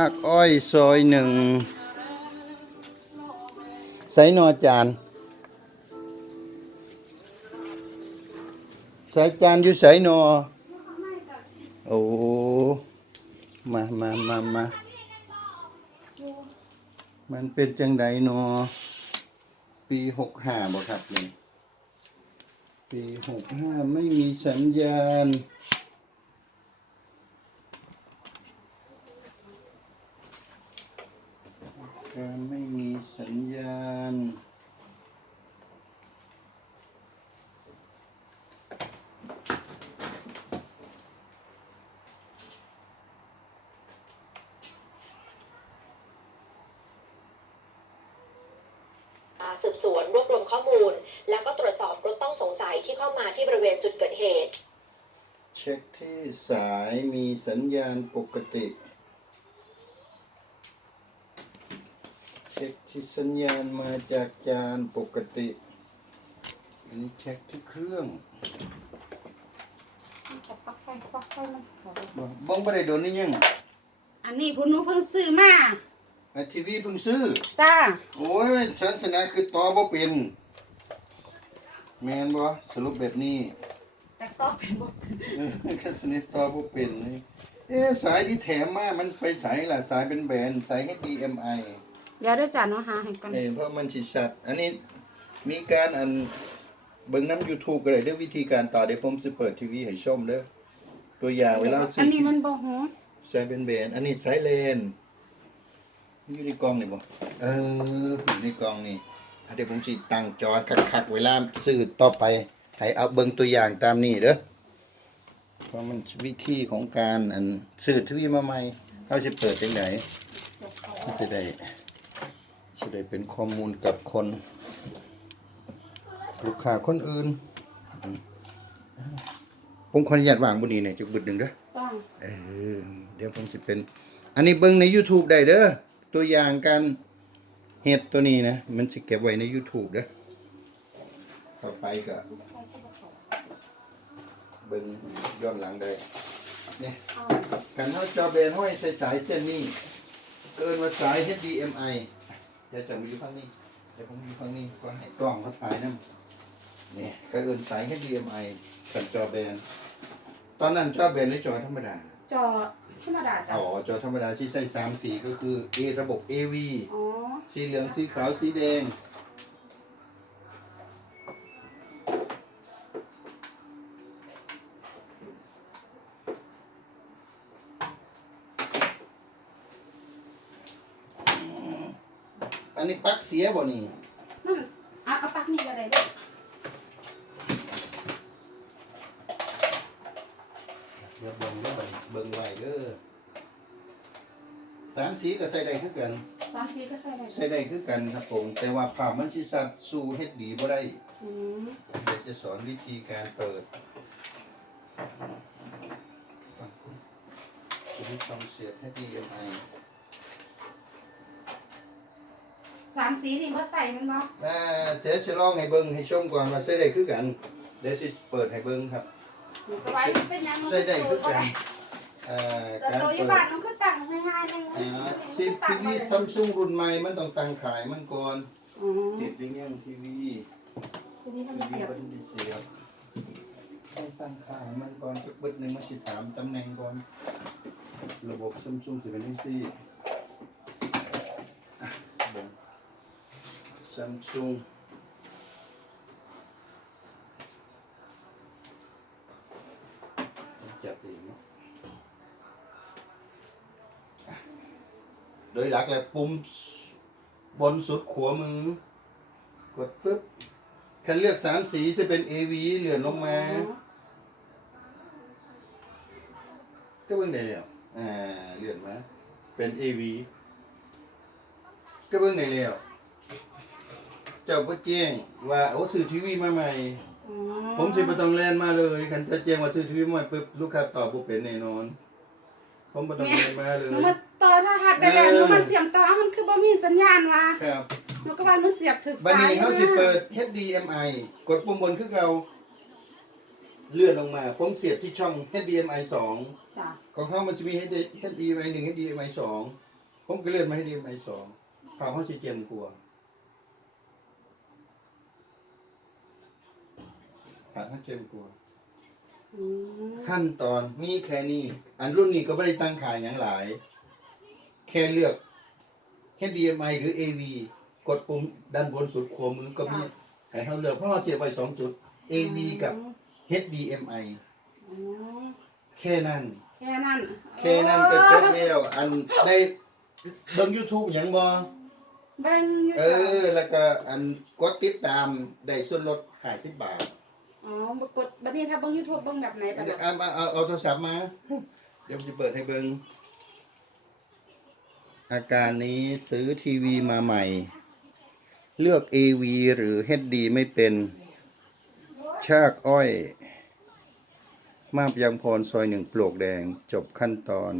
ากอ้อยซอยหนึ่งใส่นอจานใส่จานอยู่ใส่นอโอ้มามามามามันเป็นจังไดนอ ปีหกห้าบ่ครับนี่ปีหกห้าไม่มีสัญญาณ การไม่มีสัญญาณ สืบสวนรวบรวมข้อมูล แล้วก็ตรวจสอบรถต้องสงสัยที่เข้ามาที่บริเวณจุดเกิดเหตุ เช็คที่สายมีสัญญาณปกติ เช็คที่สัญญาณมาจากจานปกติ อันนี้เช็คที่เครื่องจะปลักไฟปลักไฟมันขอดูบ่บ้องบ่ได้โดนนี่ยังอันนี้ผู้หนูเพิ่งซื้อมาไอทีวีเพิ่งซื้อ จ้าโอ้ยลักษณะคือต่อบ่เป็นแม่นบ่สรุปแบบนี้แต่ก็เป็นบ่เออลักษณะต่อบ่เป็นนี่เอ๊ะสายที่แถมมามันไปสายล่ะสายเป็นแบรนด์สาย HDMI เดี๋ยวได้จ้าหนูหาให้ก่อน เออเพราะมันสิชัด อันนี้มีการอันเบิ่งน้ำ YouTube ก็ได้เด้อวิธีการต่อเดี๋ยวผมสิเปิดทีวีให้ชมเด้อตัวอย่างเวลาอันนี้มันบ่หูใช้เป็นแบรนด์อันนี้สายเลนอยู่ในกล่องนี่บ่เอออยู่ในกล่องนี่อะเดี๋ยวผมสิตั้งจอคักๆเวลาซื้อต่อไปให้เอาเบิ่งตัวอย่างตามนี้เด้อเพราะมันวิธีของการอันซื้อทีวีมาใหม่เขาสิเปิดจังไดเสียบเข้าจะได้ จะได้เป็นข้อมูลกับคน ลูกค้าคนอื่นอืมผมขออนุญาตวางบนนี้เนี่ยจุกบึดหนึ่งเด้อจ้าเออเดี๋ยวผมสิเป็น อันนี้เบิ่งใน YouTube ได้เด้อตัวอย่างการเฮ็ดตัวนี้นะ มันสิเก็บไว้ใน YouTube เด้อต่อไปก็เบิ่งย้อนหลังได้เนี่ยเอากันเฮาจอแบนห้อยใส่สายเส้นนี้เกินว่าสาย HDMI เดี๋ยวจะมีอยู่ข้างนี้เดี๋ยวผมมีข้างนี้ก็ให้กล้องเขาถ่ายนำนี่ก็เอินสาย HDMI กันจอแบน ตอนนั้นจอแบนหรือจอธรรมดา จอธรรมดาจ้าอ๋อ จอธรรมดาที่ใส่สามสีก็คือ A ระบบ AV อ๋อ สีเหลือง สีขาว สีแดง นนี้ปลั๊กเสียบ่นี่นั่นเอาเอาปลักนี่ก็ได้เด้อเดี๋ยวเบิ่งเด้อบัดนี้เบิ่งไว้เด้อสามสีก็ใส่ได้คือกัน สามสีก็ใส่ได้ใส่ได้คือกันครับผม แต่ว่าภาพมันสิสัดสู่เฮ็ดดีบ่ได้ อืมเดี๋ยวจะสอนวิธีการเปิดฟังคุณจะมีความเสียบ HDMI สามสีนี่บ่ใส่มันบ่อ่าเจ๊จะลองให้เบิ่งให้ชมก่อนว่าใส่ได้คือกัน เดี๋ยวสิเปิดให้เบิ่งครับหนูก็ไว้เป็นหยังมันใส่ได้คือก็กันได้อ่าแต่การตัวอยู่เปิบ้านดมันคือตั้งง่ายๆนึงอ่าสิทีวีซัมซุงรุ่นใหม่มันต้องตั้งขายมันก่อนอ๋อติดยังยังทีวี ทีนี้ทีทำวีเสียบมันดิเสียบต้องตั้งขายมันก่อนจักเบิดหนึงมันสิถามตำแหน่งก่อน ระบบซัมซุงสิเป็นจังซี่ ซัมซุงจับเองเนาะอะโดยหลักแล้วปุ่มบนสุดขวามือ กดปุ๊บคันเลือกสามสีจะเป็น AV เหลื่อนลงมาก็เบิ่งได้แล้วอ่าเลื่อนมา เป็น AV ก็เบิ่งได้แล้ว เจ้าก็แจ้งว่าโอ้ซื้อทีวีมาใหม่อ๋อผมสิบ่ต้องแล่นมาเลยคันจะแจ้งว่าซื้อทีวีมาใหม่ปุ๊บลูกค้าตอบบ่เป็นแน่นอน ผมบ่ต้องแล่นมาเลหนูยมาต่อถ้าหัดได้แล้วเออ หนูมาเสียบต่อมันคือบ่มีสัญญาณว่ะครับหนูก็ว่าหนูเสียบถึกบัดสายนี้เฮาสินะเปิด HDMI กดปุ่มบนคือเรา เลื่อนลงมา ผมเสียบที่ช่อง HDMI 2 จ้ะของเขามันจะมี HDMI 1 HDMI 2ผมก็เลื่อนมา HDMI 2ข่าวเขาสิเจมกลัว ข่าวเขาเจมกลัวอืมขั้นตอนมีแค่นี้ อันรุ่นนี้ก็ไม่ได้ตั้งขายอย่างหลาย แค่เลือก HDMI หรือ AV กดปุ่มด้านบนสุดขวามือก็มีให้เขาเลือกเพราะว่าเสียบไปสองจุด AV กับ HDMI อืมแค่นั้น แค่นั้นแค่นั้นก็จบแล้วอันได้เบิ่ง YouTube หยังบ่เบิ่งอยู่เอจ้ะอแล้วก็อันกดติดตามได้ส่วนลด50บาท อ๋อบ่กดบัดนี้ถ้าเบิ่ง YouTube เบิ่งแบบไหนบัดนี้เอาเอาเอาเอาโทรศัพท์มา เดี๋ยวผมจะเปิดให้เบิ่งอาการนี้ซื้อทีวีมาใหม่ เลือก AV หรือ HD ไม่เป็น ชากอ้อย มาบยังพรซอยหนึ่งปลวกแดงจบขั้นตอน